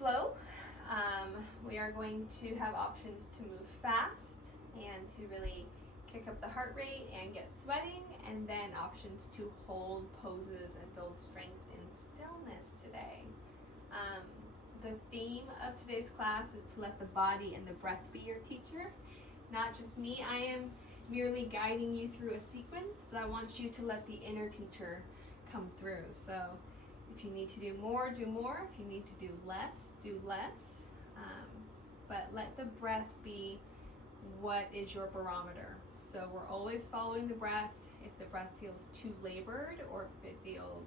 flow. We are going to have options to move fast and to really kick up the heart rate and get sweating, and then options to hold poses and build strength in stillness today. The theme of today's class is to let the body and the breath be your teacher, not just me. I am merely guiding you through a sequence, but I want you to let the inner teacher come through. So if you need to do more, do more. If you need to do less, do less. But let the breath be what is your barometer. So we're always following the breath. If the breath feels too labored, or if it feels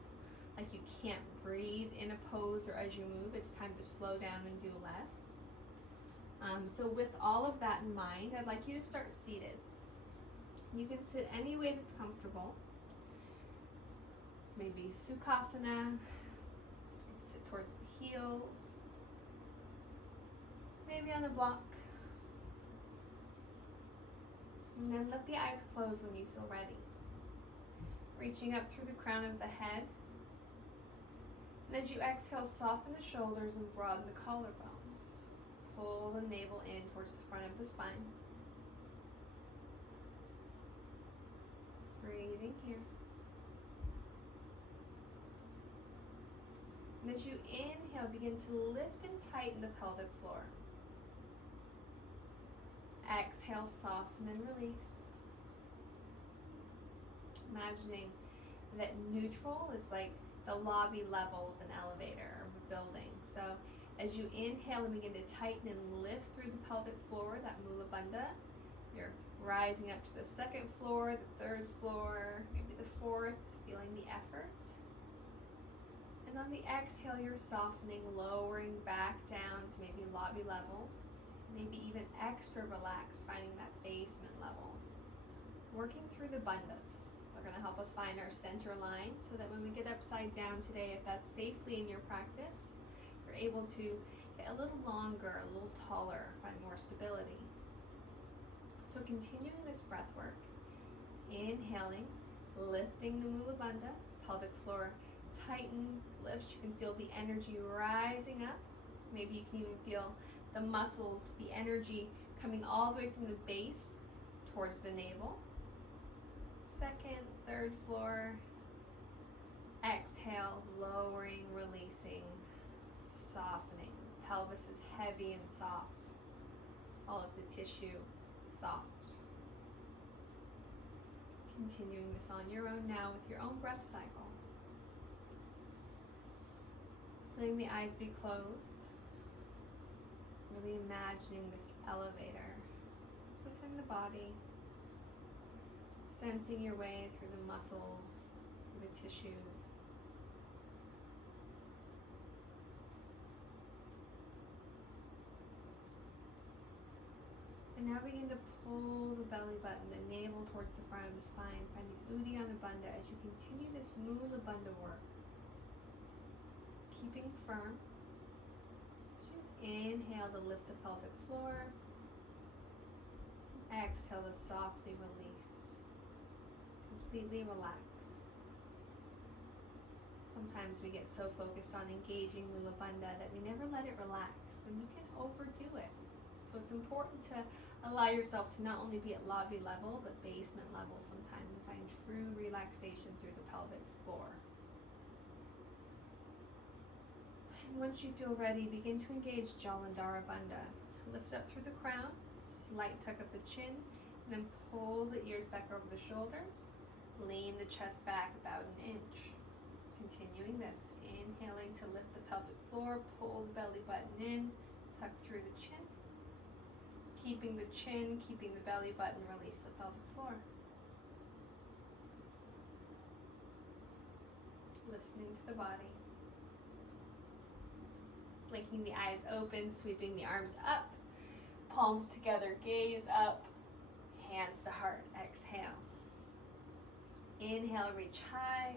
like you can't breathe in a pose or as you move, it's time to slow down and do less. So with all of that in mind, I'd like you to start seated. You can sit any way that's comfortable. Maybe Sukhasana. You can sit towards the heels. Maybe on a block. And then let the eyes close when you feel ready. Reaching up through the crown of the head. And as you exhale, soften the shoulders and broaden the collarbones. Pull the navel in towards the front of the spine. Breathing here. And as you inhale, begin to lift and tighten the pelvic floor. Exhale, soften and release. Imagining that neutral is like the lobby level of an elevator or a building. So as you inhale and begin to tighten and lift through the pelvic floor, that Mula Bandha, you're rising up to the second floor, the third floor, maybe the fourth, feeling the effort. And on the exhale, you're softening, lowering back down to maybe lobby level, maybe even extra relaxed, finding that basement level. Working through the bandhas. They're going to help us find our center line so that when we get upside down today, if that's safely in your practice, you're able to get a little longer, a little taller, find more stability. So continuing this breath work, inhaling, lifting the Mula Bandha, pelvic floor tightens, lifts. You can feel the energy rising up. Maybe you can even feel the muscles, the energy coming all the way from the base towards the navel. Second, third floor. Exhale, lowering, releasing, softening. The pelvis is heavy and soft. All of the tissue soft. Continuing this on your own now with your own breath cycle. Letting the eyes be closed. Really imagining this elevator. It's within the body. Sensing your way through the muscles, through the tissues. And now begin to pull the belly button, the navel towards the front of the spine, finding Uddiyana Bandha as you continue this Mula Bandha work. Keeping firm. Inhale to lift the pelvic floor. Exhale to softly release. Completely relax. Sometimes we get so focused on engaging Mula Bandha that we never let it relax, and you can overdo it. So it's important to allow yourself to not only be at lobby level, but basement level sometimes, and find true relaxation through the pelvic floor. Once you feel ready, begin to engage Jalandhara Bandha. Lift up through the crown, slight tuck of the chin, and then pull the ears back over the shoulders. Lean the chest back about an inch. Continuing this, inhaling to lift the pelvic floor, pull the belly button in, tuck through the chin. Keeping the chin, keeping the belly button, release the pelvic floor. Listening to the body. Blinking the eyes open, sweeping the arms up, palms together, gaze up, hands to heart, exhale. Inhale, reach high.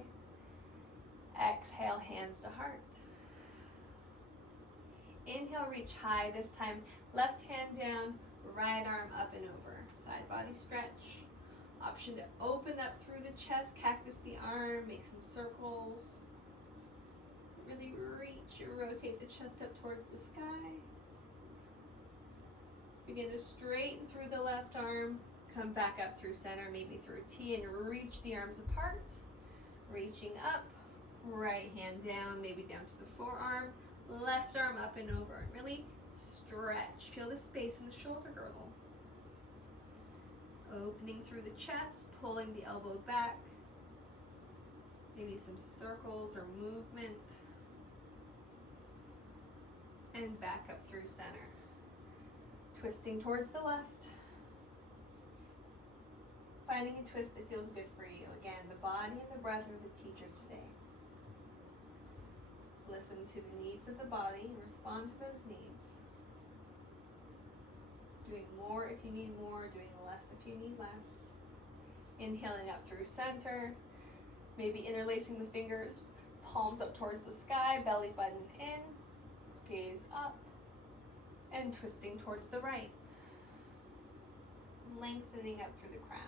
Exhale, hands to heart. Inhale, reach high. This time, left hand down, right arm up and over. Side body stretch. Option to open up through the chest, cactus the arm, make some circles. Really reach your rotation. rotate the chest up towards the sky. Begin to straighten through the left arm. Come back up through center, maybe through T, and reach the arms apart. Reaching up, right hand down, maybe down to the forearm. Left arm up and over. And really stretch. Feel the space in the shoulder girdle. Opening through the chest, pulling the elbow back. Maybe some circles or movement. And back up through center. Twisting towards the left. Finding a twist that feels good for you. Again, the body and the breath are the teacher today. Listen to the needs of the body and respond to those needs. Doing more if you need more, doing less if you need less. Inhaling up through center. Maybe interlacing the fingers, palms up towards the sky, belly button in, gaze up, and twisting towards the right. Lengthening up through the crown.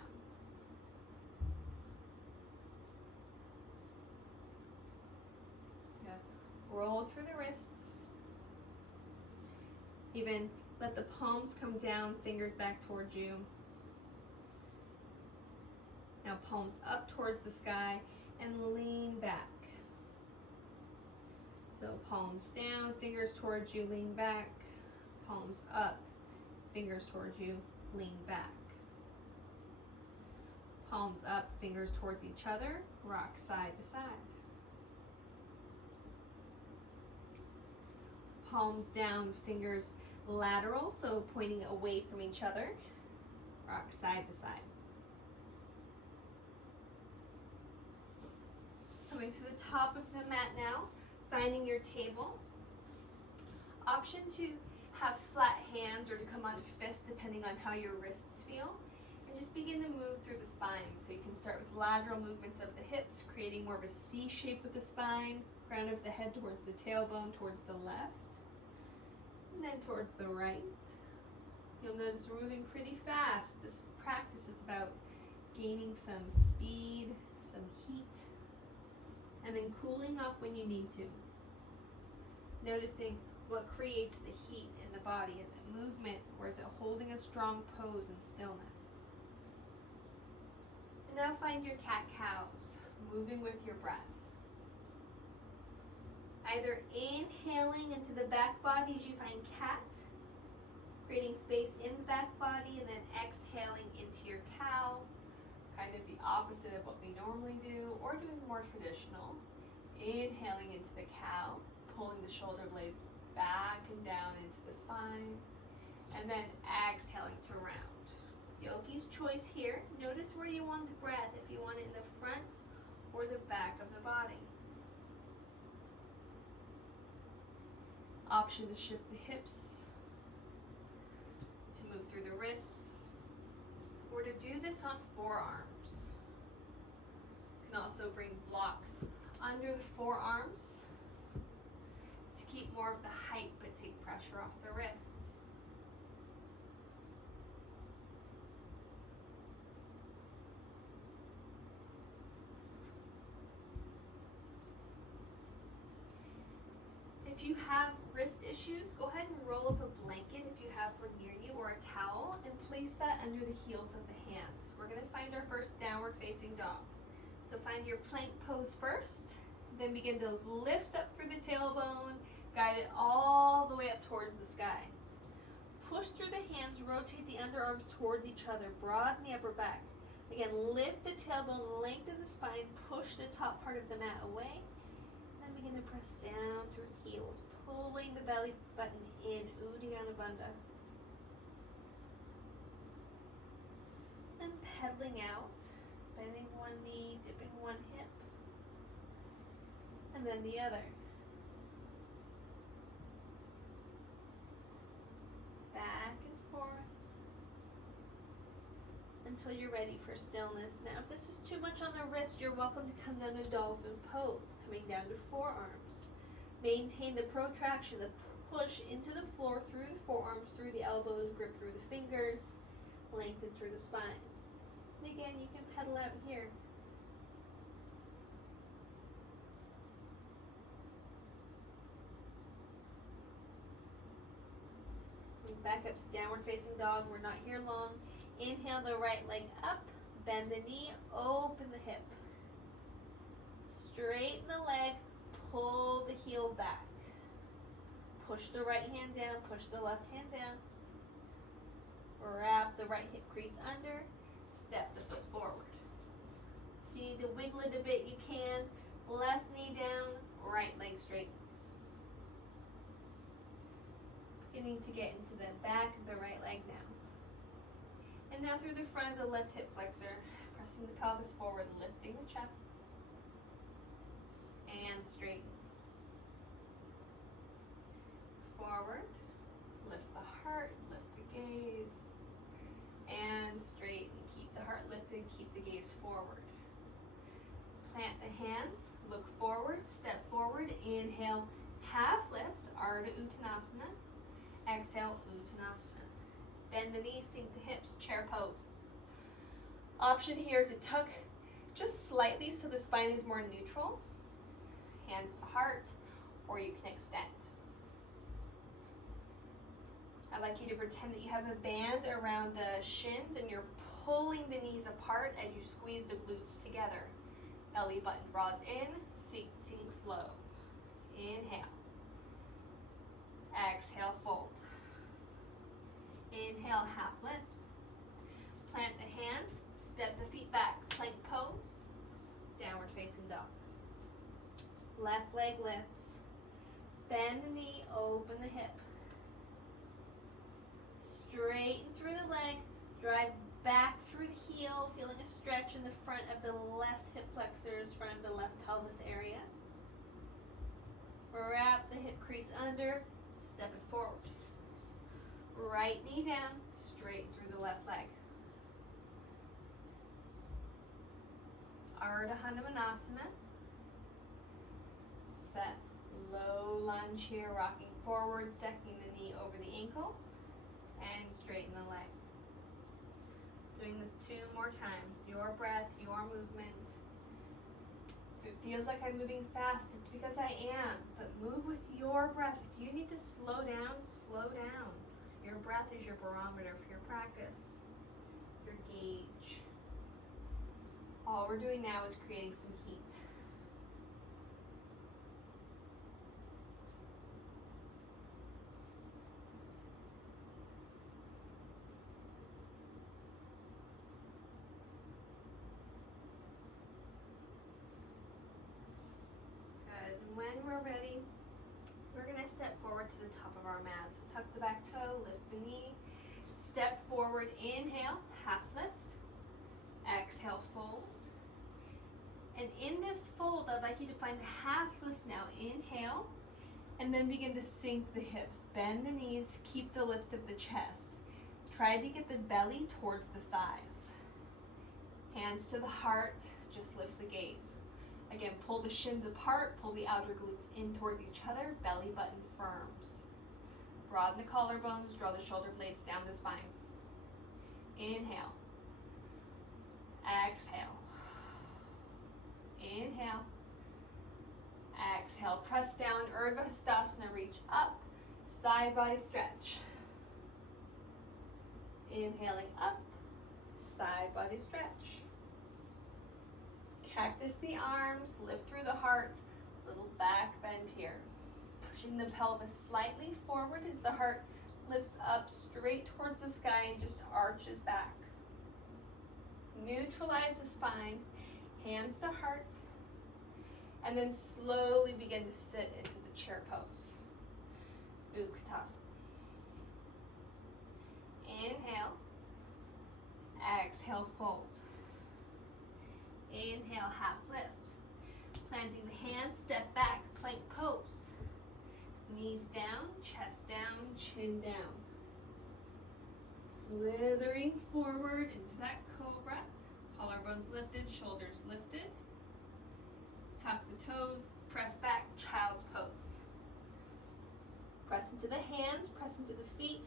Roll through the wrists. Even let the palms come down, fingers back towards you. Now palms up towards the sky and lean back. So palms down, fingers towards you, lean back. Palms up, fingers towards you, lean back. Palms up, fingers towards each other, rock side to side. Palms down, fingers lateral, so pointing away from each other, rock side to side. Coming to the top of the mat now, finding your table. Option to have flat hands or to come on fists depending on how your wrists feel. And just begin to move through the spine. So you can start with lateral movements of the hips, creating more of a C shape with the spine, crown of the head towards the tailbone, towards the left, and then towards the right. You'll notice we're moving pretty fast. This practice is about gaining some speed, some heat, and then cooling off when you need to. Noticing what creates the heat in the body. Is it movement or is it holding a strong pose and stillness? And now find your cat-cows, moving with your breath. Either inhaling into the back body as you find cat, creating space in the back body, and then exhaling into your cow, kind of the opposite of what we normally do, or doing more traditional. Inhaling into the cow, pulling the shoulder blades back and down into the spine, and then exhaling to round. Yogi's choice here. Notice where you want the breath, if you want it in the front or the back of the body. Option to shift the hips, to move through the wrists, or to do this on forearms. You can also bring blocks under the forearms to keep more of the height but take pressure off the wrists. If you have wrist issues, go ahead and roll up a blanket if you have one near you, or a towel, and place that under the heels of the hands. We're going to find our first downward facing dog. So find your plank pose first, then begin to lift up through the tailbone, guide it all the way up towards the sky. Push through the hands, rotate the underarms towards each other, broaden the upper back. Again, lift the tailbone, lengthen the spine, push the top part of the mat away. Then begin to press down through the heels, pulling the belly button in, Uddiyana Bandha. Then pedaling out, bending one knee, dipping one hip, and then the other. Back and forth until you're ready for stillness. Now, if this is too much on the wrist, you're welcome to come down to Dolphin Pose, coming down to forearms. Maintain the protraction, the push into the floor through the forearms, through the elbows, grip through the fingers, lengthen through the spine. And again, you can pedal out here. back up to downward facing dog. We're not here long. Inhale the right leg up, bend the knee, open the hip. Straighten the leg, pull the heel back. Push the right hand down, push the left hand down. Wrap the right hip crease under, step the foot forward. If you need to wiggle it a bit, you can. Left knee down, right leg straightens. Beginning to get into the back of the right leg now. And now through the front of the left hip flexor, pressing the pelvis forward, lifting the chest, and straighten. Forward, lift the heart, lift the gaze, and straighten. Keep the heart lifted, keep the gaze forward. Plant the hands, look forward, step forward, inhale, half lift, Ardha Uttanasana. Exhale, Uttanasana. Bend the knees, sink the hips, chair pose. Option here to tuck just slightly so the spine is more neutral. Hands to heart, or you can extend. I'd like you to pretend that you have a band around the shins and you're pulling the knees apart as you squeeze the glutes together. Belly button draws in, sink slow. Inhale. Exhale, fold. Inhale, half lift. Plant the hands, step the feet back, plank pose, downward facing dog. Left leg lifts. Bend the knee, open the hip. Straighten through the leg, drive back through the heel, feeling a stretch in the front of the left hip flexors, front of the left pelvis area. Wrap the hip crease under, step it forward. Right knee down, straight through the left leg. Ardha Hanumanasana. That low lunge here, rocking forward, stacking the knee over the ankle, and straighten the leg. Doing this 2 more times. Your breath, your movement. If it feels like I'm moving fast, it's because I am, but move with your breath. If you need to slow down, slow down. Your breath is your barometer for your practice, your gauge. All we're doing now is creating some heat. When we're ready, we're going to step forward to the top of our mat. So tuck the back toe, lift the knee, step forward, inhale, half lift, exhale, fold. And in this fold, I'd like you to find the half lift now. Inhale, and then begin to sink the hips. Bend the knees, keep the lift of the chest. Try to get the belly towards the thighs. Hands to the heart, just lift the gaze. Again, pull the shins apart, pull the outer glutes in towards each other, belly button firms. Broaden the collarbones, draw the shoulder blades down the spine. Inhale. Exhale. Inhale. Exhale. Press down, Urdhva Hastasana, reach up, side body stretch. Inhaling up, side body stretch. Cactus the arms, lift through the heart, little back bend here. Pushing the pelvis slightly forward as the heart lifts up straight towards the sky and just arches back. Neutralize the spine, hands to heart, and then slowly begin to sit into the chair pose. Utkatasana. Inhale, exhale, fold. Inhale, half lift. Planting the hands, step back, plank pose. Knees down, chest down, chin down. Slithering forward into that cobra. Collarbones lifted, shoulders lifted. Tuck the toes, press back, child's pose. Press into the hands, press into the feet.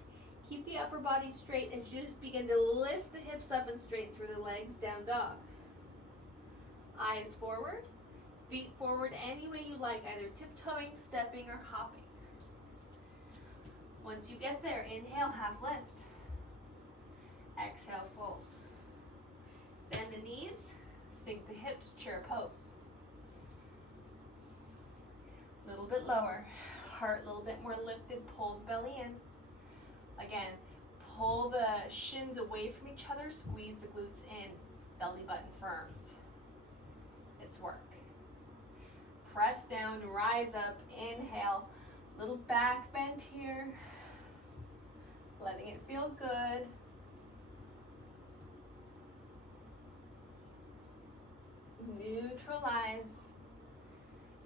Keep the upper body straight and just begin to lift the hips up and straighten through the legs, down dog. Eyes forward, feet forward any way you like, either tiptoeing, stepping, or hopping. Once you get there, inhale, half lift. Exhale, fold. Bend the knees, sink the hips, chair pose. A little bit lower, heart a little bit more lifted, pull the belly in. Again, pull the shins away from each other, squeeze the glutes in, belly button firms. It's work. Press down, rise up, inhale, little back bend here, letting it feel good. Neutralize,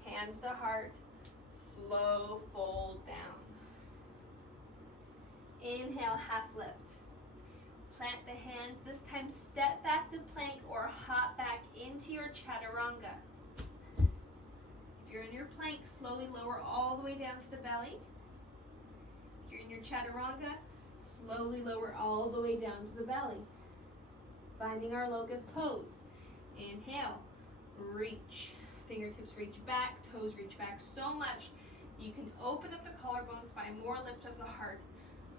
hands to heart, slow fold down. Inhale, half lift. Plant the hands, this time step back to plank or hop back into your chaturanga. If you're in your plank, slowly lower all the way down to the belly. If you're in your chaturanga, slowly lower all the way down to the belly. Finding our locust pose. Inhale, reach. Fingertips reach back, toes reach back so much you can open up the collarbones, find more lift of the heart.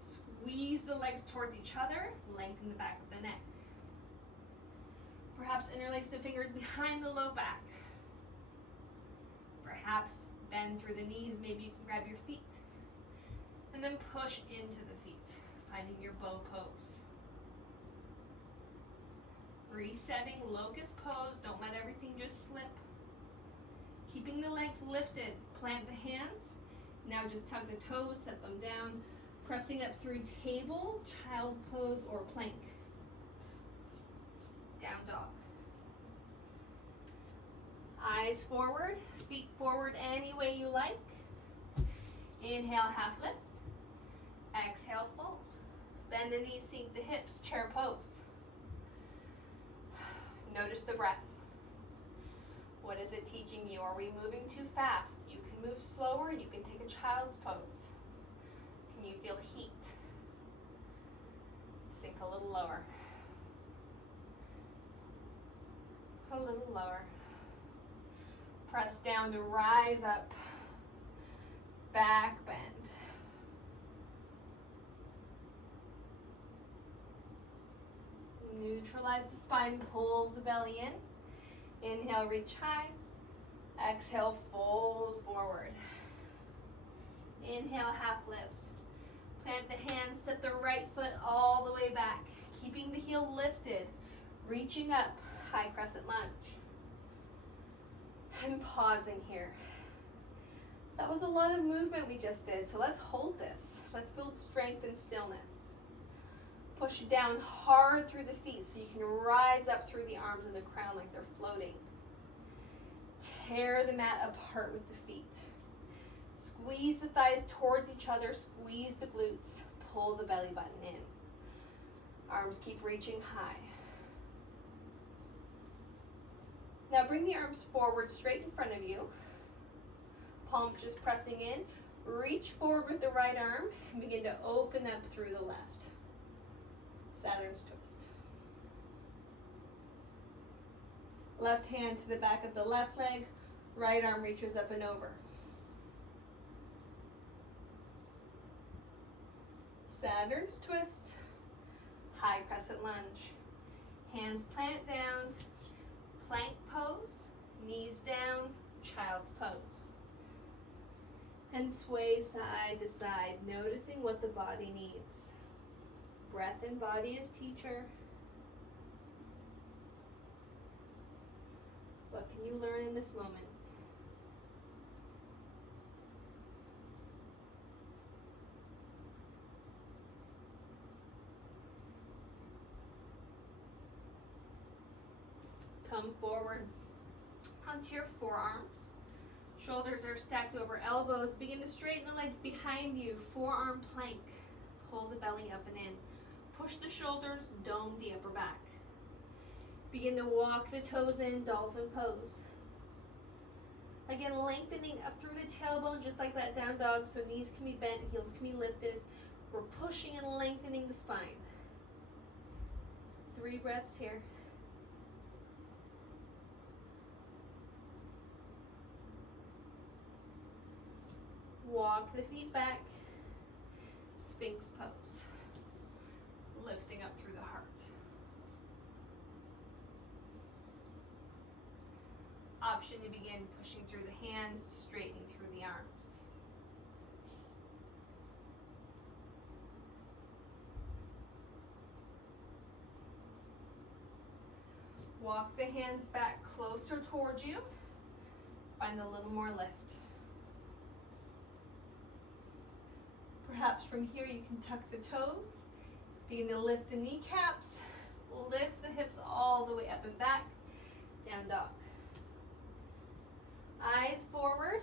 Squeeze the legs towards each other, lengthen the back of the neck. Perhaps interlace the fingers behind the low back. Perhaps bend through the knees, maybe you can grab your feet. And then push into the feet, finding your bow pose. Resetting locust pose, don't let everything just slip. Keeping the legs lifted, plant the hands. Now just tug the toes, set them down. Pressing up through table, child pose, or plank. Down dog. Eyes forward, feet forward any way you like. Inhale, half lift. Exhale, fold. Bend the knees, sink the hips, chair pose. Notice the breath. What is it teaching you? Are we moving too fast? You can move slower, you can take a child's pose. Can you feel heat? Sink a little lower. A little lower. Press down to rise up. Back bend. Neutralize the spine, pull the belly in. Inhale, reach high. Exhale, fold forward. Inhale, half lift. Plant the hands, set the right foot all the way back, keeping the heel lifted, reaching up, high crescent lunge. And pausing here. That was a lot of movement we just did, so let's hold this. Let's build strength and stillness. Push down hard through the feet so you can rise up through the arms and the crown like they're floating. Tear the mat apart with the feet. Squeeze the thighs towards each other, squeeze the glutes, pull the belly button in. Arms keep reaching high. Now bring the arms forward straight in front of you. Palms just pressing in. Reach forward with the right arm and begin to open up through the left. Saturn's twist. Left hand to the back of the left leg. Right arm reaches up and over. Saturn's twist. High crescent lunge. Hands plant down. Plank pose. Knees down. Child's pose. And sway side to side, noticing what the body needs. Breath and body as teacher. What can you learn in this moment? Come forward onto your forearms. Shoulders are stacked over elbows. Begin to straighten the legs behind you. Forearm plank. Pull the belly up and in. Push the shoulders, dome the upper back. Begin to walk the toes in, Dolphin Pose. Again, lengthening up through the tailbone, just like that down dog, so knees can be bent, heels can be lifted. We're pushing and lengthening the spine. 3 breaths here. Walk the feet back. Sphinx pose. Lifting up through the heart. Option to begin pushing through the hands, straightening through the arms. Walk the hands back closer towards you. Find a little more lift. Perhaps from here you can tuck the toes. Begin to lift the kneecaps. Lift the hips all the way up and back. Down dog. Eyes forward,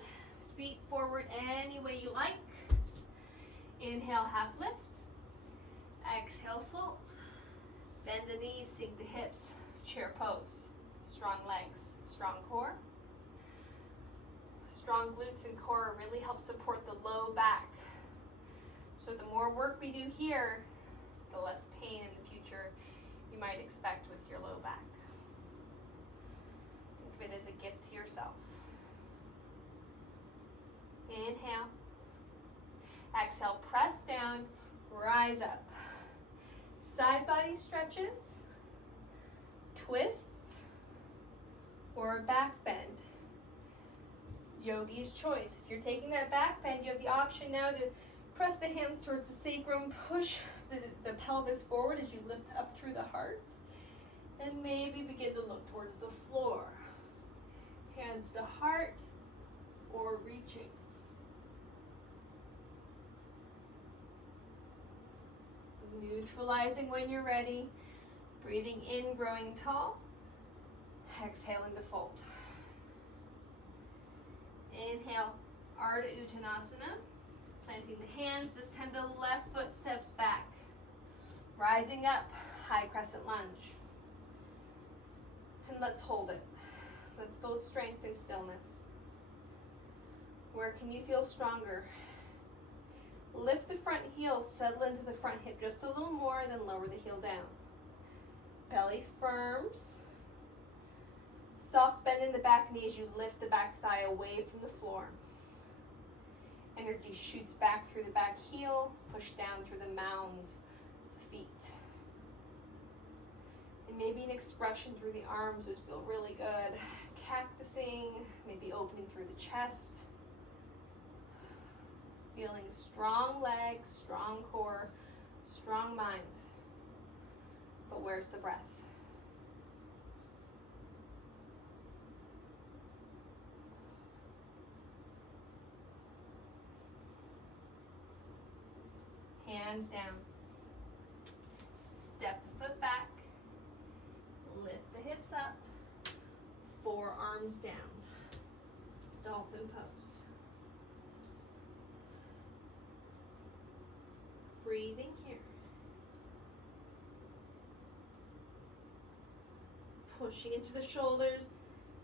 feet forward any way you like. Inhale, half lift. Exhale, fold. Bend the knees, sink the hips. Chair pose. Strong legs, strong core. Strong glutes and core really help support the low back. So the more work we do here, the less pain in the future you might expect with your low back. Think of it as a gift to yourself. Inhale. Exhale, press down, rise up. Side body stretches, twists, or a back bend. Yogi's choice. If you're taking that back bend, you have the option now to press the hands towards the sacrum, push the pelvis forward as you lift up through the heart, and maybe begin to look towards the floor. Hands to heart or reaching. Neutralizing when you're ready. Breathing in, growing tall. Exhaling to fold. Inhale, Ardha Uttanasana. Planting the hands, this time the left foot steps back. Rising up, high crescent lunge. And let's hold it. Let's build strength and stillness. Where can you feel stronger? Lift the front heel, settle into the front hip just a little more, then lower the heel down. Belly firms. Soft bend in the back knee as you lift the back thigh away from the floor. Energy shoots back through the back heel, push down through the mounds of the feet. And maybe an expression through the arms would feel really good. Cactusing, maybe opening through the chest. Feeling strong legs, strong core, strong mind. But where's the breath? Hands down. Step the foot back. Lift the hips up. Forearms down. Dolphin pose. Breathing here. Pushing into the shoulders.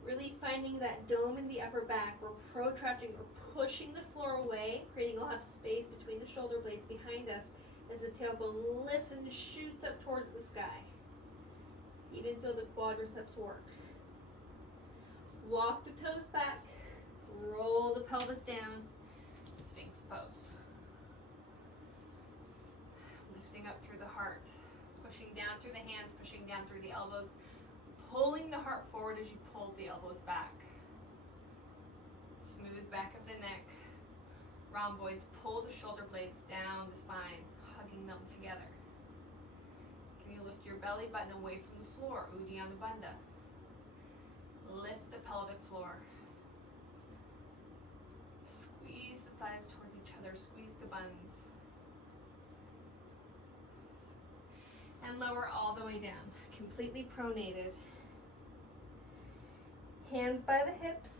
Really finding that dome in the upper back. We're protracting or pushing the floor away, creating a lot of space between the shoulder blades behind us as the tailbone lifts and shoots up towards the sky. Even feel the quadriceps work. Walk the toes back, roll the pelvis down, Sphinx pose. Lifting up through the heart, pushing down through the hands, pushing down through the elbows, pulling the heart forward as you pull the elbows back. Smooth back of the neck. Rhomboids pull the shoulder blades down the spine, hugging them together. Can you lift your belly button away from the floor, Uddiyana Bandha? Lift the pelvic floor. Squeeze the thighs towards each other, squeeze the buns. And lower all the way down, completely pronated. Hands by the hips.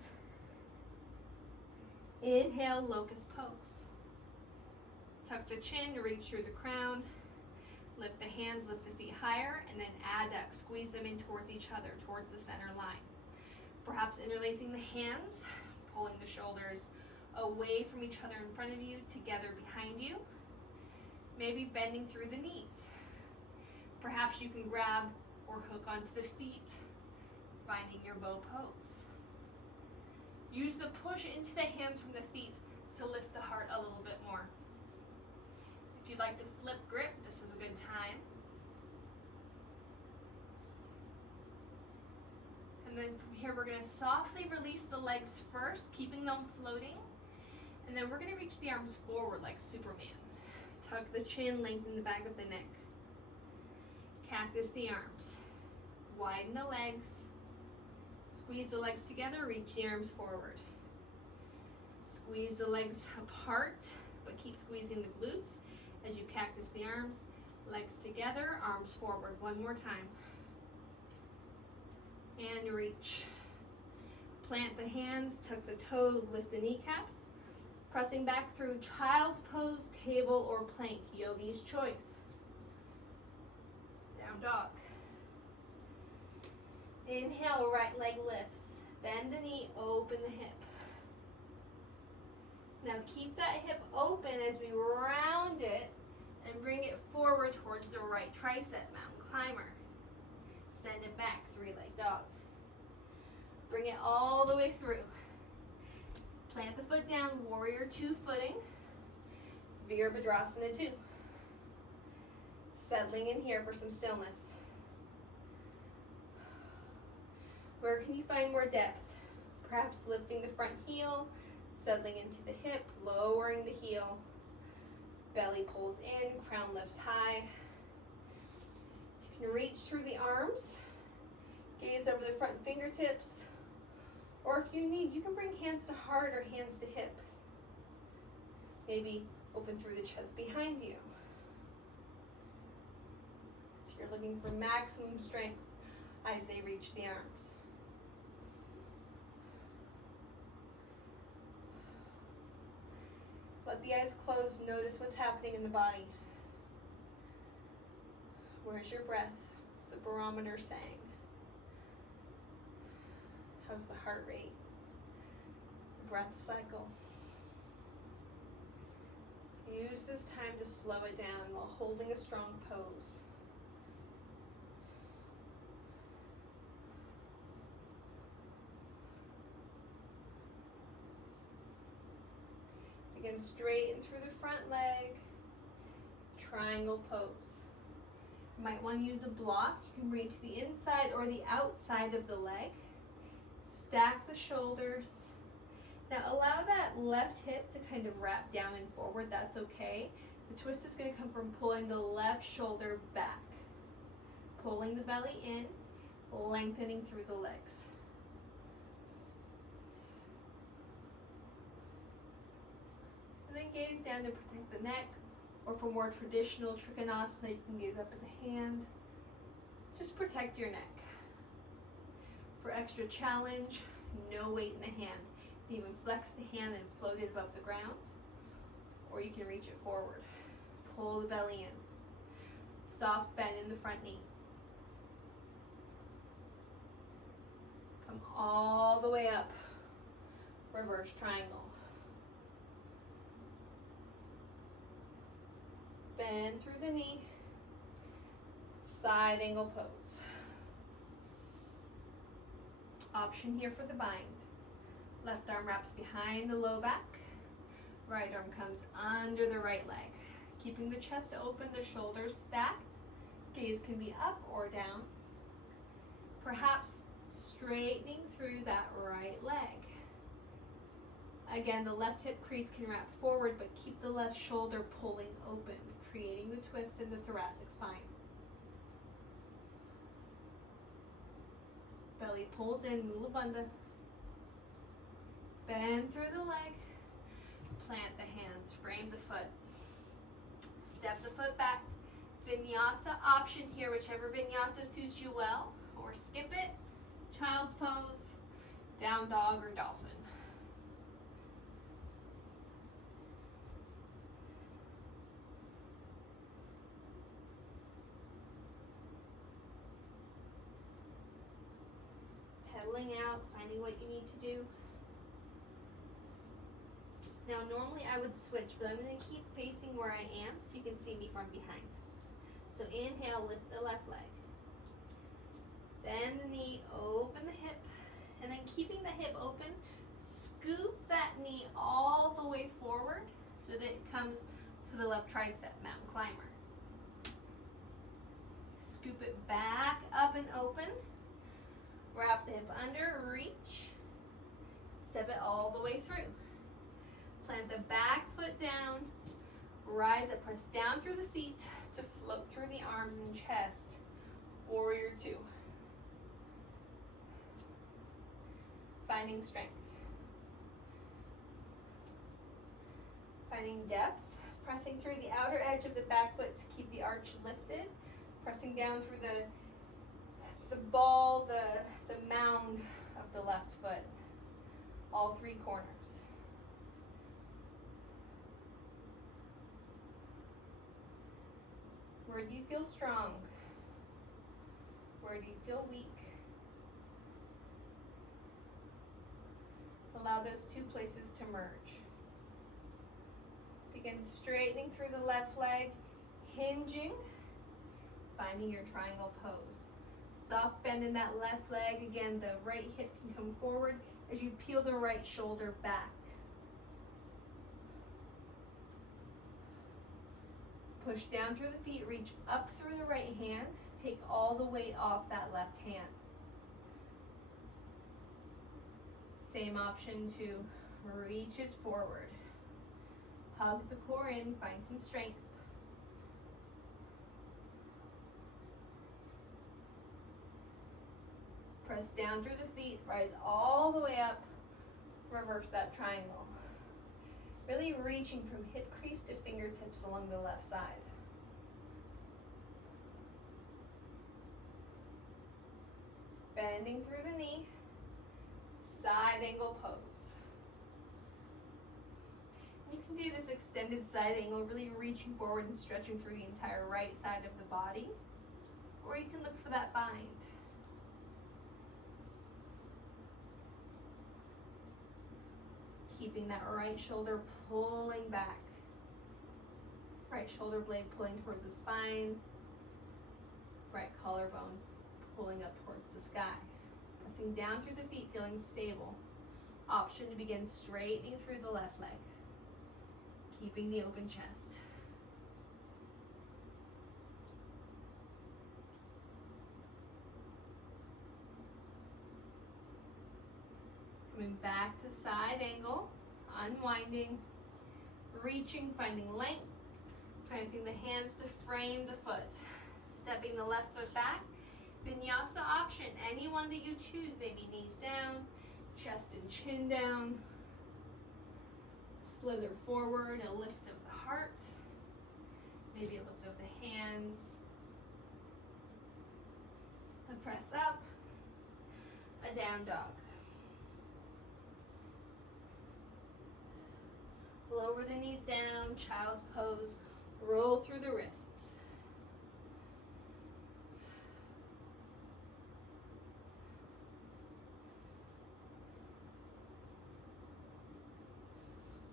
Inhale, Locust pose. Tuck the chin to reach through the crown. Lift the hands, lift the feet higher, and then adduct. Squeeze them in towards each other, towards the center line. Perhaps interlacing the hands, pulling the shoulders away from each other in front of you, together behind you. Maybe bending through the knees. Perhaps you can grab or hook onto the feet, finding your bow pose. Use the push into the hands from the feet to lift the heart a little bit more. If If you'd like to flip grip, this is a good time. And then from here, we're going to softly release the legs first, keeping them floating. And then we're going to reach the arms forward like Superman. Tuck the chin, lengthen the back of the neck. Cactus the arms. Widen the legs. Squeeze the legs together, reach the arms forward. Squeeze the legs apart, but keep squeezing the glutes as you cactus the arms. Legs together, arms forward. One more time. And reach. Plant the hands, tuck the toes, lift the kneecaps. Pressing back through child's pose, table, or plank, yogi's choice. Down dog. Inhale, right leg lifts. Bend the knee, open the hip. Now keep that hip open as we round it and bring it forward towards the right tricep, mountain climber. Send it back, three-leg dog. Bring it all the way through. Plant the foot down, warrior two footing. Virabhadrasana 2. Settling in here for some stillness. Where can you find more depth? Perhaps lifting the front heel, settling into the hip, lowering the heel. Belly pulls in, crown lifts high. You can reach through the arms, gaze over the front fingertips, or if you need, you can bring hands to heart or hands to hips. Maybe open through the chest behind you. If you're looking for maximum strength, I say reach the arms. Let the eyes close, notice what's happening in the body. Where's your breath? What's the barometer saying? How's the heart rate? The breath cycle. Use this time to slow it down while holding a strong pose. Again, straighten through the front leg. Triangle pose. You might want to use a block. You can bring it to the inside or the outside of the leg. Stack the shoulders. Now allow that left hip to kind of wrap down and forward. That's okay. The twist is going to come from pulling the left shoulder back. Pulling the belly in, lengthening through the legs. And then gaze down to protect the neck, or for more traditional Trikonasana, you can gaze up at the hand. Just protect your neck. For extra challenge, no weight in the hand. You can even flex the hand and float it above the ground, or you can reach it forward. Pull the belly in. Soft bend in the front knee. Come all the way up. Reverse triangle. Bend through the knee. Side angle pose. Option here for the bind. Left arm wraps behind the low back. Right arm comes under the right leg. Keeping the chest open, the shoulders stacked. Gaze can be up or down. Perhaps straightening through that right leg. Again, the left hip crease can wrap forward, but keep the left shoulder pulling open, creating the twist in the thoracic spine. Belly pulls in, Mula Bandha. Bend through the leg. Plant the hands, frame the foot. Step the foot back. Vinyasa option here, whichever vinyasa suits you well, or skip it. Child's pose, down dog, or dolphin. Pedaling out, finding what you need to do. Now normally I would switch, but I'm going to keep facing where I am so you can see me from behind. So inhale, lift the left leg. Bend the knee, open the hip, and then keeping the hip open, scoop that knee all the way forward so that it comes to the left tricep, mountain climber. Scoop it back up and open. Wrap the hip under, reach. Step it all the way through. Plant the back foot down. Rise up, press down through the feet to float through the arms and chest. Warrior two. Finding strength. Finding depth. Pressing through the outer edge of the back foot to keep the arch lifted. Pressing down through the ball, the mound of the left foot. All three corners. Where do you feel strong? Where do you feel weak? Allow those two places to merge. Begin straightening through the left leg, hinging, finding your triangle pose. Soft bend in that left leg. Again, the right hip can come forward as you peel the right shoulder back. Push down through the feet, reach up through the right hand, take all the weight off that left hand. Same option to reach it forward. Hug the core in, find some strength. Press down through the feet, rise all the way up, reverse that triangle. Really reaching from hip crease to fingertips along the left side. Bending through the knee, side angle pose. You can do this extended side angle, really reaching forward and stretching through the entire right side of the body, or you can look for that bind. Keeping that right shoulder pulling back. Right shoulder blade pulling towards the spine. Right collarbone pulling up towards the sky. Pressing down through the feet, feeling stable. Option to begin straightening through the left leg. Keeping the open chest. Coming back to side angle, unwinding, reaching, finding length, planting the hands to frame the foot, stepping the left foot back. Vinyasa option, any one that you choose, maybe knees down, chest and chin down, slither forward, a lift of the heart, maybe a lift of the hands, a press up, a down dog. Lower the knees down, child's pose, roll through the wrists.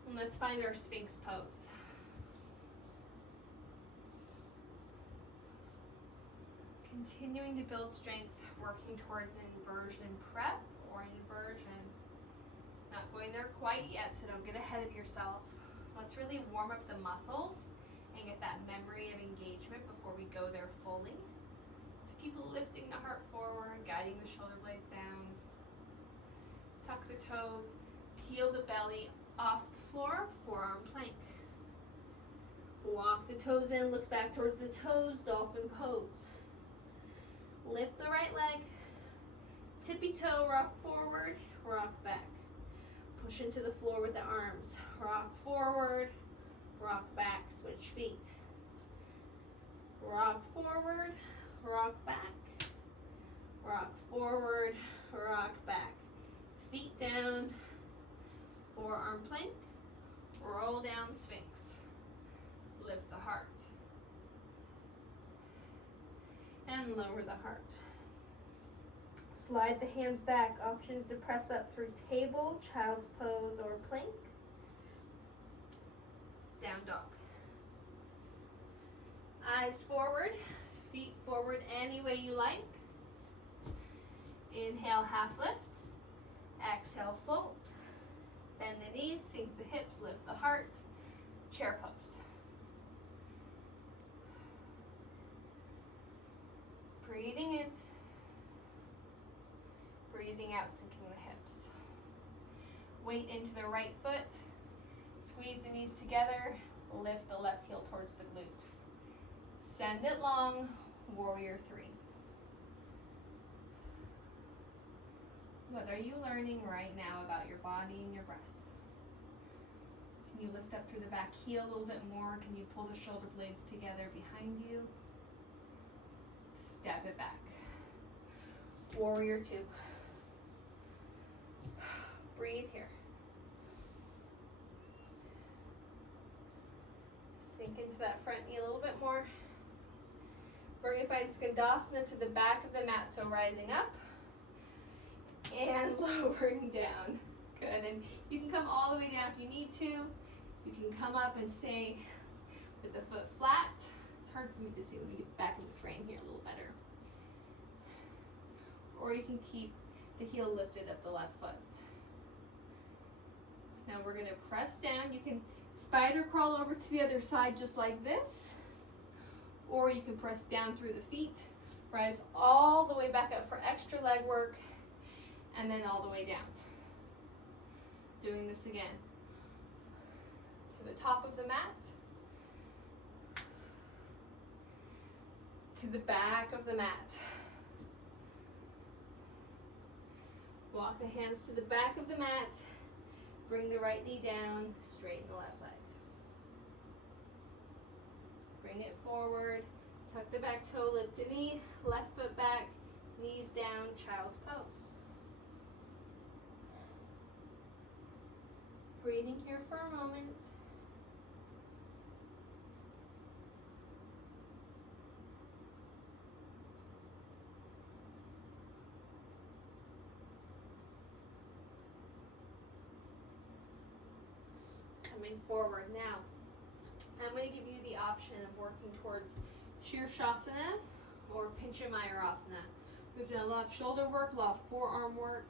And let's find our Sphinx pose. Continuing to build strength, working towards an inversion prep or inversion. Not going there quite yet, so don't get ahead of yourself. Let's really warm up the muscles and get that memory of engagement before we go there fully. So keep lifting the heart forward, guiding the shoulder blades down. Tuck the toes, peel the belly off the floor, forearm plank. Walk the toes in, look back towards the toes, dolphin pose. Lift the right leg, tippy toe, rock forward, rock back. Push into the floor with the arms. Rock forward, rock back, switch feet. Rock forward, rock back. Rock forward, rock back. Feet down, forearm plank. Roll down, Sphinx. Lift the heart. And lower the heart. Slide the hands back. Options to press up through table, child's pose, or plank. Down dog. Eyes forward, feet forward any way you like. Inhale, half lift. Exhale, fold. Bend the knees, sink the hips, lift the heart. Chair pose. Breathing in, breathing out, sinking the hips. Weight into the right foot, squeeze the knees together, lift the left heel towards the glute. Send it long, warrior 3. What are you learning right now about your body and your breath? Can you lift up through the back heel a little bit more? Can you pull the shoulder blades together behind you? Step it back. Warrior 2. Breathe here. Sink into that front knee a little bit more. We're going to find Skandasana to the back of the mat, so rising up and lowering down. Good, and you can come all the way down if you need to. You can come up and stay with the foot flat. It's hard for me to see. Let me get back in the frame here a little better. Or you can keep the heel lifted up the left foot. Now we're going to press down. You can spider crawl over to the other side just like this, or you can press down through the feet, rise all the way back up for extra leg work, and then all the way down. Doing this again. To the top of the mat, to the back of the mat. Walk the hands to the back of the mat, bring the right knee down, straighten the left leg. Bring it forward, tuck the back toe, lift the knee, left foot back, knees down, child's pose. Breathing here for a moment. Coming forward now. I'm going to give you the option of working towards Shavasana or Pincha Mayurasana. We've done a lot of shoulder work, a lot of forearm work.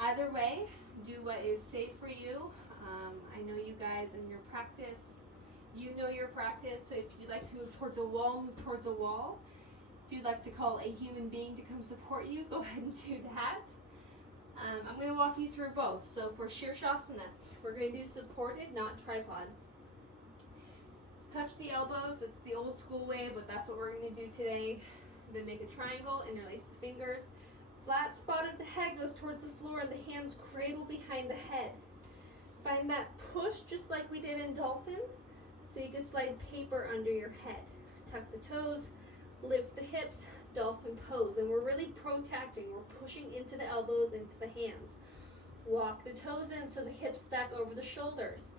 Either way, do what is safe for you. I know you guys in your practice, you know your practice, so if you'd like to move towards a wall, move towards a wall. If you'd like to call a human being to come support you, go ahead and do that. I'm going to walk you through both. So for Shavasana, we're going to do supported, not tripod. Touch the elbows, it's the old school way, but that's what we're going to do today. Then make a triangle, interlace the fingers. Flat spot of the head goes towards the floor and the hands cradle behind the head. Find that push just like we did in Dolphin, so you can slide paper under your head. Tuck the toes, lift the hips, Dolphin Pose. And we're really protacting, we're pushing into the elbows, into the hands. Walk the toes in so the hips stack over the shoulders.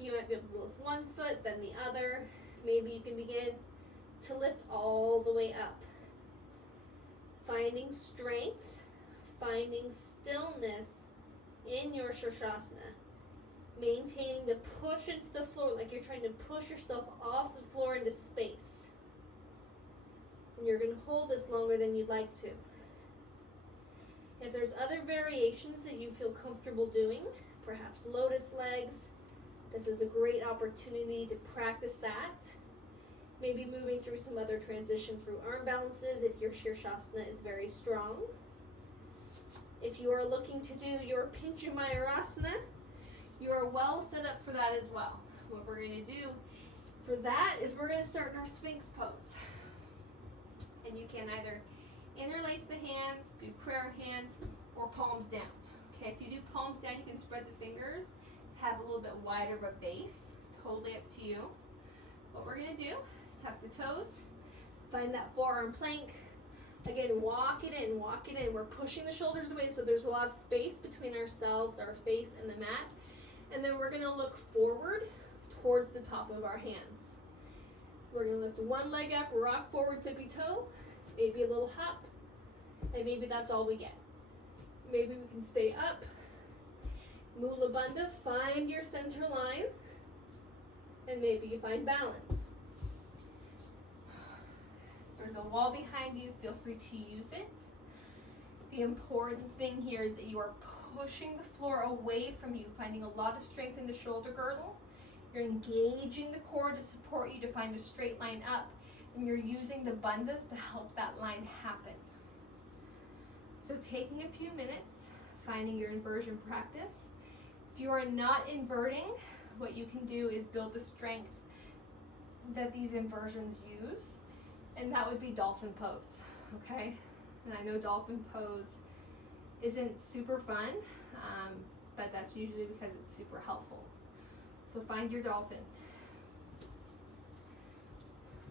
You might be able to lift one foot, then the other. Maybe you can begin to lift all the way up. Finding strength, finding stillness in your Shavasana. Maintaining the push into the floor, like you're trying to push yourself off the floor into space. And you're going to hold this longer than you'd like to. If there's other variations that you feel comfortable doing, perhaps lotus legs, this is a great opportunity to practice that. Maybe moving through some other transition through arm balances if your Shavasana is very strong. If you are looking to do your Pincha Mayurasana, you are well set up for that as well. What we're going to do for that is we're going to start in our Sphinx pose. And you can either interlace the hands, do prayer hands, or palms down. Okay, if you do palms down, you can spread the fingers, have a little bit wider of a base. Totally up to you. What we're going to do, tuck the toes, find that forearm plank. Again, walk it in, walk it in. We're pushing the shoulders away so there's a lot of space between ourselves, our face, and the mat. And then we're going to look forward towards the top of our hands. We're going to lift one leg up, rock forward, tippy toe, maybe a little hop, and maybe that's all we get. Maybe we can stay up. Mula Bandha, find your center line, and maybe you find balance. If there's a wall behind you, feel free to use it. The important thing here is that you are pushing the floor away from you, finding a lot of strength in the shoulder girdle. You're engaging the core to support you to find a straight line up. And you're using the bandhas to help that line happen. So taking a few minutes, finding your inversion practice. If you are not inverting, what you can do is build the strength that these inversions use, and that would be Dolphin Pose, okay? And I know Dolphin Pose isn't super fun, but that's usually because it's super helpful. So find your dolphin.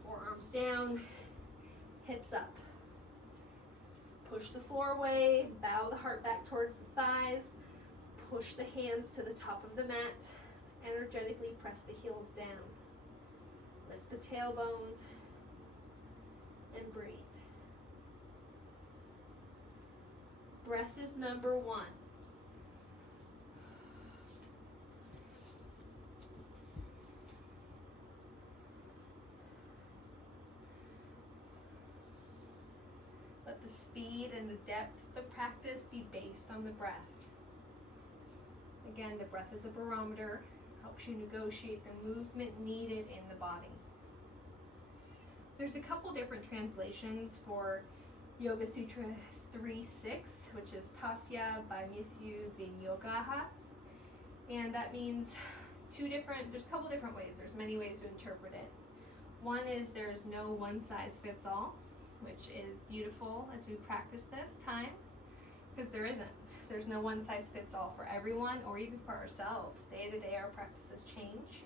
Forearms down, hips up. Push the floor away, bow the heart back towards the thighs, push the hands to the top of the mat, energetically press the heels down. Lift the tailbone and breathe. Breath is number one. Let the speed and the depth of the practice be based on the breath. Again, the breath is a barometer, helps you negotiate the movement needed in the body. There's a couple different translations for Yoga Sutra 3.6, which is Tasya by Misyu Vinyogaha. And that means there's a couple different ways. There's many ways to interpret it. One is there's no one size fits all, which is beautiful as we practice this time, because there isn't. There's no one size fits all for everyone or even for ourselves. Day to day our practices change.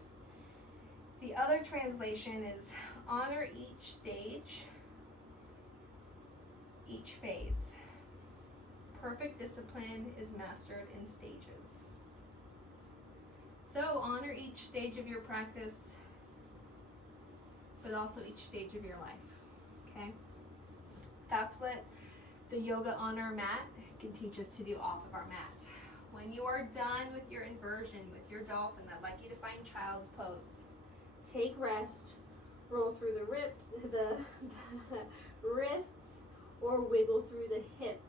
The other translation is honor each stage, each phase. Perfect discipline is mastered in stages. So honor each stage of your practice, but also each stage of your life, okay? That's what the yoga on our mat can teach us to do off of our mat. When you are done with your inversion, with your dolphin, I'd like you to find child's pose. Take rest, roll through the wrists, or wiggle through the hips.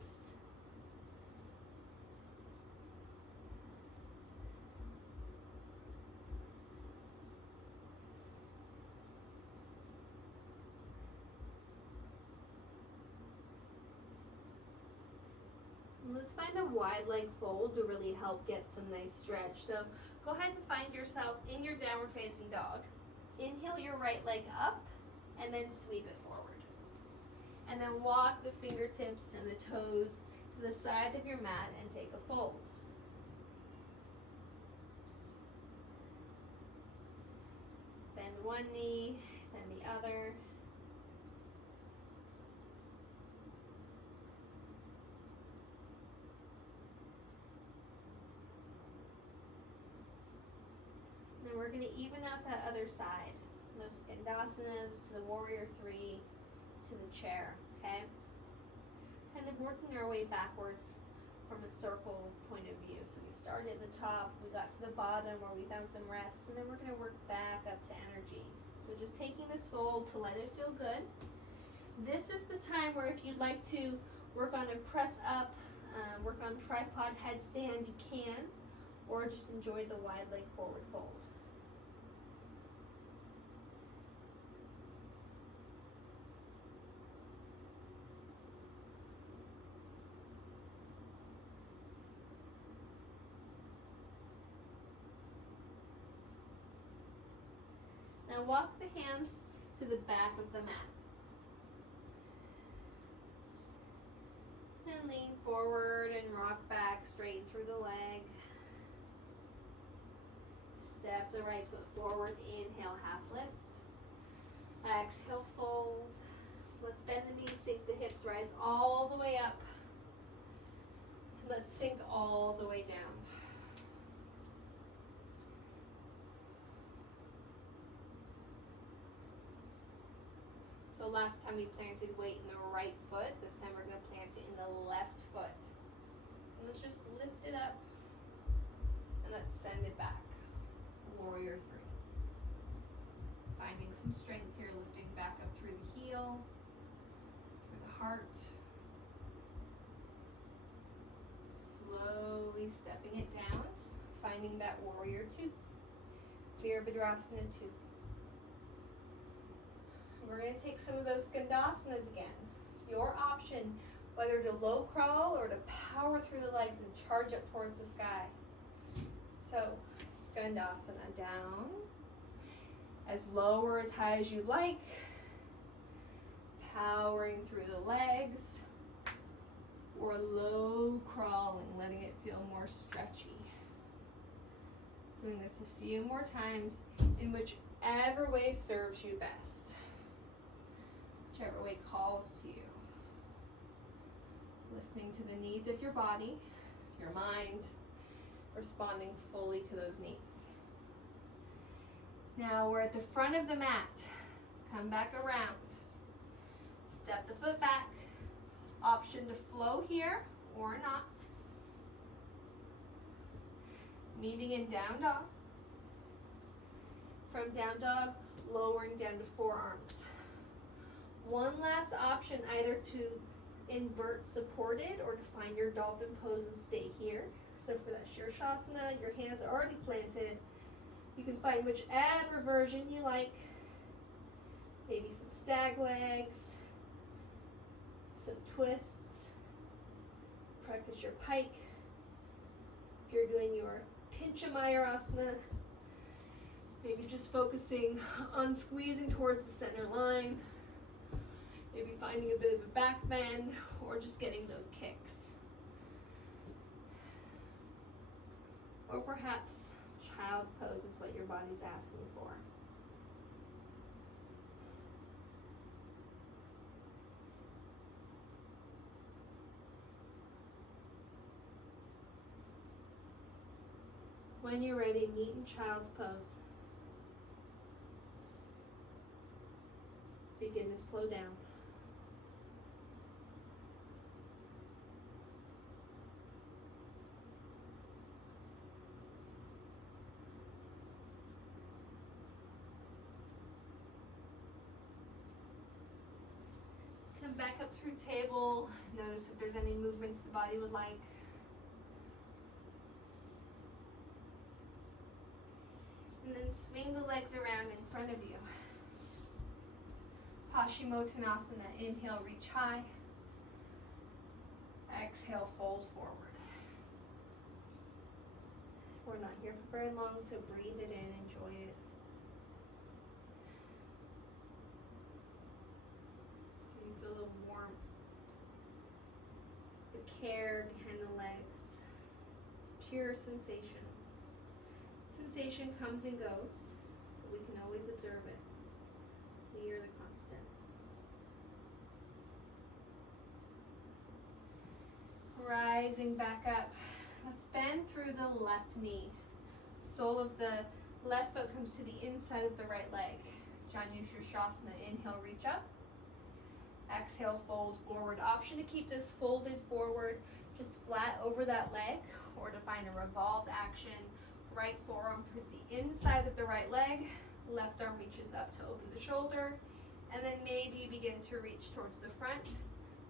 Let's find a wide leg fold to really help get some nice stretch. So go ahead and find yourself in your downward facing dog. Inhale your right leg up and then sweep it forward. And then walk the fingertips and the toes to the side of your mat and take a fold. Bend one knee, then the other. And we're going to even out that other side. Those Skandasanas to the warrior three to the chair, okay? And then working our way backwards from a circle point of view. So we started at the top, we got to the bottom where we found some rest, and then we're going to work back up to energy. So just taking this fold to let it feel good. This is the time where if you'd like to work on a press up, work on tripod headstand, you can, or just enjoy the wide leg forward fold. Now walk the hands to the back of the mat. And lean forward and rock back straight through the leg. Step the right foot forward, inhale, half lift. Exhale, fold. Let's bend the knees, sink the hips, rise all the way up. Let's sink all the way down. So last time we planted weight in the right foot, this time we're going to plant it in the left foot. And let's just lift it up and let's send it back. Warrior three. Finding some strength here, lifting back up through the heel, through the heart. Slowly stepping it down, finding that warrior two. Virabhadrasana 2. We're going to take some of those Skandasanas again. Your option, whether to low crawl or to power through the legs and charge up towards the sky. So, Skandasana down, as low or as high as you like, powering through the legs, or low crawling, letting it feel more stretchy. Doing this a few more times in whichever way serves you best, whichever way calls to you. Listening to the needs of your body, your mind, responding fully to those needs. Now we're at the front of the mat. Come back around. Step the foot back. Option to flow here or not. Meeting in down dog. From down dog, lowering down to forearms. One last option, either to invert supported or to find your dolphin pose and stay here. So for that Shavasana, your hands are already planted. You can find whichever version you like. Maybe some stag legs, some twists. Practice your pike. If you're doing your Pincha Mayurasana, maybe just focusing on squeezing towards the center line. Maybe finding a bit of a back bend or just getting those kicks. Or perhaps child's pose is what your body's asking for. When you're ready, meet in child's pose. Begin to slow down. Come back up through table. Notice if there's any movements the body would like. And then swing the legs around in front of you. Paschimottanasana, inhale, reach high. Exhale, fold forward. We're not here for very long, so breathe it in, enjoy it. Can you feel the warmth, the care behind the legs? It's pure sensation. Sensation comes and goes, but we can always observe it. We are the constant. Rising back up. Let's bend through the left knee. Sole of the left foot comes to the inside of the right leg. Janushirshasana, inhale, reach up. Exhale, fold forward. Option to keep this folded forward, just flat over that leg, or to find a revolved action. Right forearm towards the inside of the right leg, left arm reaches up to open the shoulder, and then maybe you begin to reach towards the front,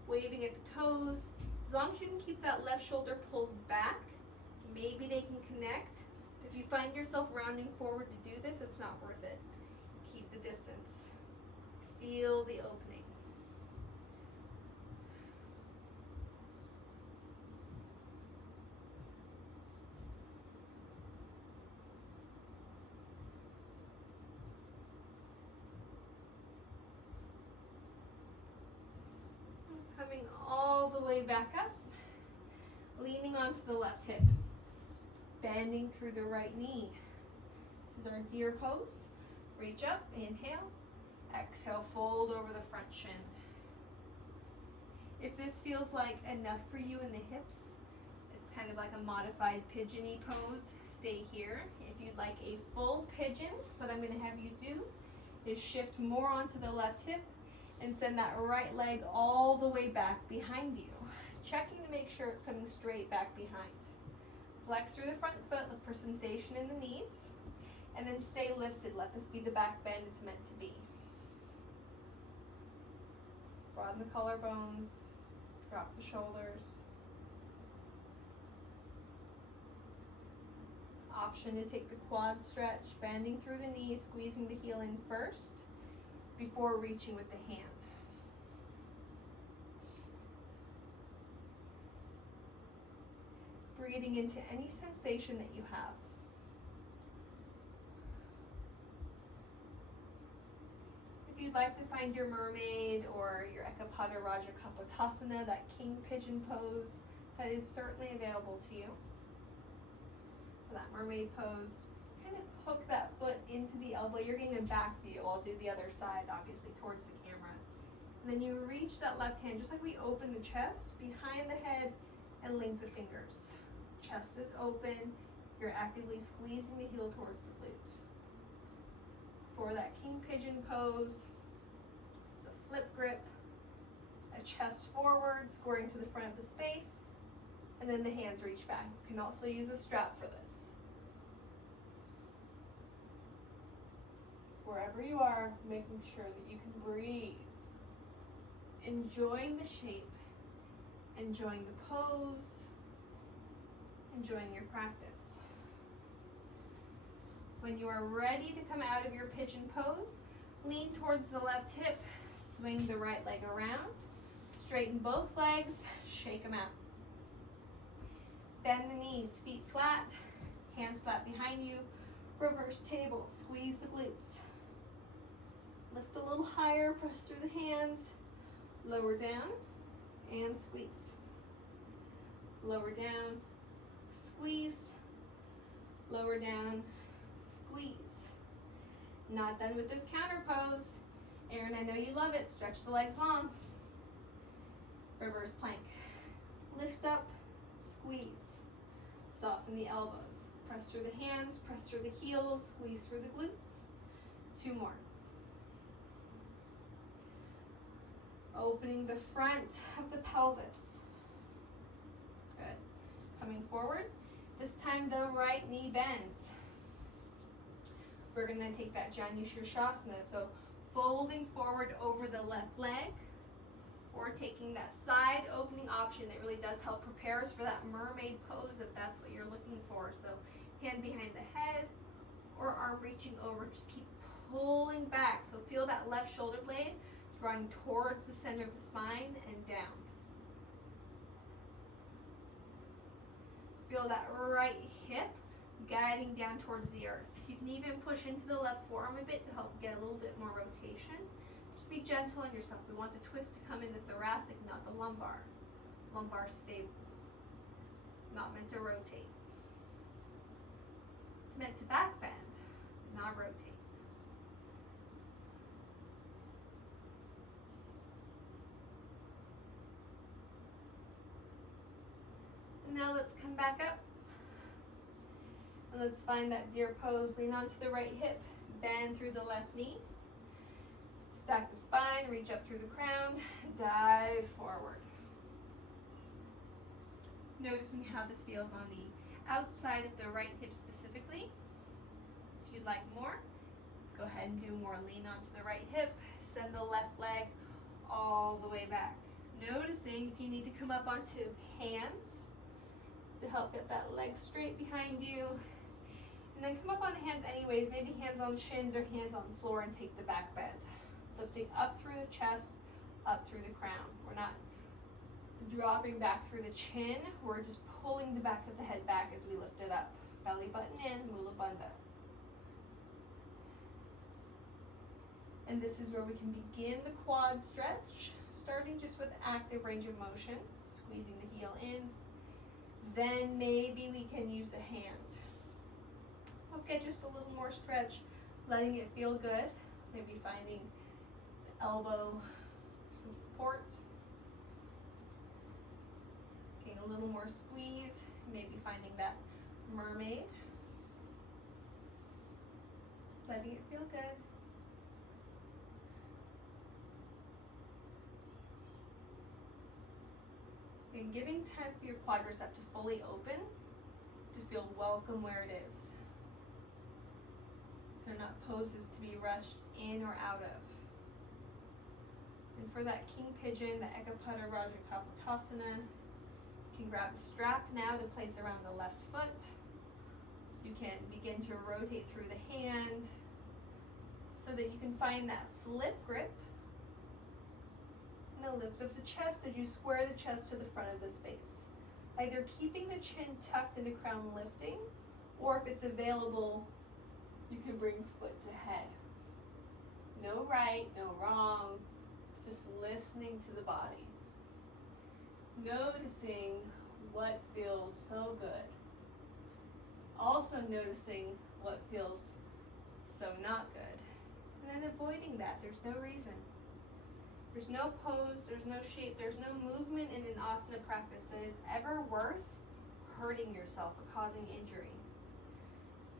waving at the toes. As long as you can keep that left shoulder pulled back, maybe they can connect. If you find yourself rounding forward to do this, it's not worth it. Keep the distance. Feel the opening. Coming all the way back up, leaning onto the left hip, bending through the right knee. This is our deer pose. Reach up, inhale, exhale, fold over the front shin. If this feels like enough for you in the hips, it's kind of like a modified pigeon-y pose, stay here. If you'd like a full pigeon, what I'm going to have you do is shift more onto the left hip and send that right leg all the way back behind you. Checking to make sure it's coming straight back behind. Flex through the front foot, look for sensation in the knees, and then stay lifted. Let this be the back bend it's meant to be. Broaden the collarbones, drop the shoulders. Option to take the quad stretch, bending through the knees, squeezing the heel in first. before reaching with the hand. Breathing into any sensation that you have. If you'd like to find your mermaid or your Ekapada Raja Kapotasana, that king pigeon pose, that is certainly available to you. For that mermaid pose, kind of hook that foot into the elbow. You're getting a back view. I'll do the other side, obviously, towards the camera. And then you reach that left hand, just like we open the chest, behind the head, and link the fingers. Chest is open. You're actively squeezing the heel towards the glute. For that king pigeon pose, it's a flip grip, a chest forward, squaring to the front of the space, and then the hands reach back. You can also use a strap for this. Wherever you are, making sure that you can breathe. Enjoying the shape, enjoying the pose, enjoying your practice. When you are ready to come out of your pigeon pose, lean towards the left hip, swing the right leg around, straighten both legs, shake them out. Bend the knees, feet flat, hands flat behind you, reverse table, squeeze the glutes. Lift a little higher, press through the hands, lower down, and squeeze. Lower down, squeeze, lower down, squeeze. Not done with this counter pose. Erin, I know you love it. Stretch the legs long. Reverse plank. Lift up, squeeze. Soften the elbows. Press through the hands, press through the heels, squeeze through the glutes. 2 more. Opening the front of the pelvis. Good. Coming forward. This time the right knee bends. We're going to take that Shavasana. So folding forward over the left leg, or taking that side opening option that really does help prepare us for that mermaid pose if that's what you're looking for. So hand behind the head or arm reaching over. Just keep pulling back. So feel that left shoulder blade drawing towards the center of the spine and down. Feel that right hip guiding down towards the earth. You can even push into the left forearm a bit to help get a little bit more rotation. Just be gentle on yourself. We want the twist to come in the thoracic, not the lumbar. Lumbar stable, not meant to rotate. It's meant to back bend, not rotate. Now let's come back up. And let's find that deer pose. Lean onto the right hip, bend through the left knee. Stack the spine, reach up through the crown, dive forward. Noticing how this feels on the outside of the right hip specifically. If you'd like more, go ahead and do more. Lean onto the right hip, send the left leg all the way back. Noticing if you need to come up onto hands to help get that leg straight behind you. And then come up on the hands anyways, maybe hands on shins or hands on the floor, and take the back bend. Lifting up through the chest, up through the crown. We're not dropping back through the chin, we're just pulling the back of the head back as we lift it up. Belly button in, Mula Bandha. And this is where we can begin the quad stretch, starting just with active range of motion, squeezing the heel in. Then maybe we can use a hand. We'll get just a little more stretch, letting it feel good. Maybe finding the elbow, some support. Getting a little more squeeze, maybe finding that mermaid. Letting it feel good. And giving time for your quadricep to fully open, to feel welcome where it is. So not poses to be rushed in or out of. And for that king pigeon, the Ekapada Raja Kapotasana, you can grab a strap now to place around the left foot. You can begin to rotate through the hand. so that you can find that flip grip and the lift of the chest as you square the chest to the front of the space. Either keeping the chin tucked and the crown lifting, or if it's available, you can bring foot to head. No right, no wrong, just listening to the body. Noticing what feels so good. Also noticing what feels so not good. And then avoiding that. There's no reason. There's no pose, there's no shape, there's no movement in an asana practice that is ever worth hurting yourself or causing injury.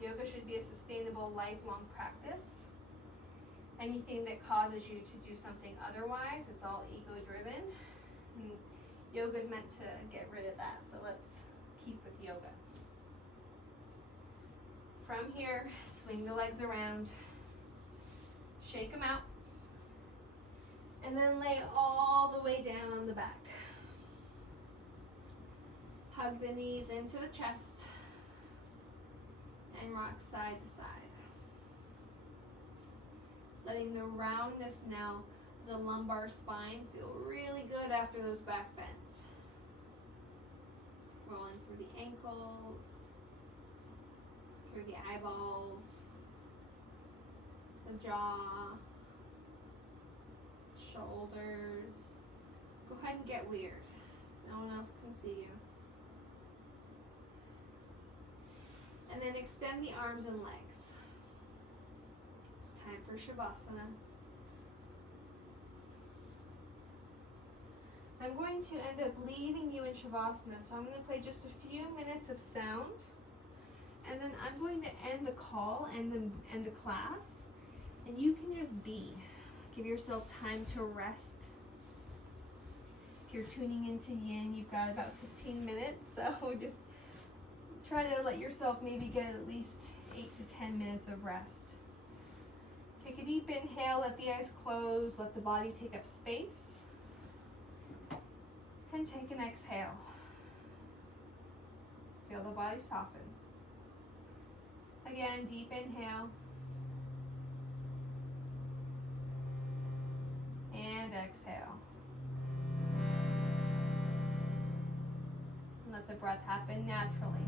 Yoga should be a sustainable, lifelong practice. Anything that causes you to do something otherwise, it's all ego-driven. And yoga is meant to get rid of that, so let's keep with yoga. From here, swing the legs around, shake them out, and then lay all the way down on the back. Hug the knees into the chest and rock side to side. Letting the roundness now of the lumbar spine feel really good after those back bends. Rolling through the ankles, through the eyeballs, the jaw, shoulders. Go ahead and get weird. No one else can see you. And then extend the arms and legs. It's time for Shavasana. I'm going to end up leaving you in Shavasana, so I'm going to play just a few minutes of sound, and then I'm going to end the call and the class, and you can just be. Give yourself time to rest. If you're tuning into Yin, you've got about 15 minutes, so just try to let yourself maybe get at least 8 to 10 minutes of rest. Take a deep inhale, let the eyes close, let the body take up space. And take an exhale. Feel the body soften. Again, deep inhale. And exhale. And let the breath happen naturally.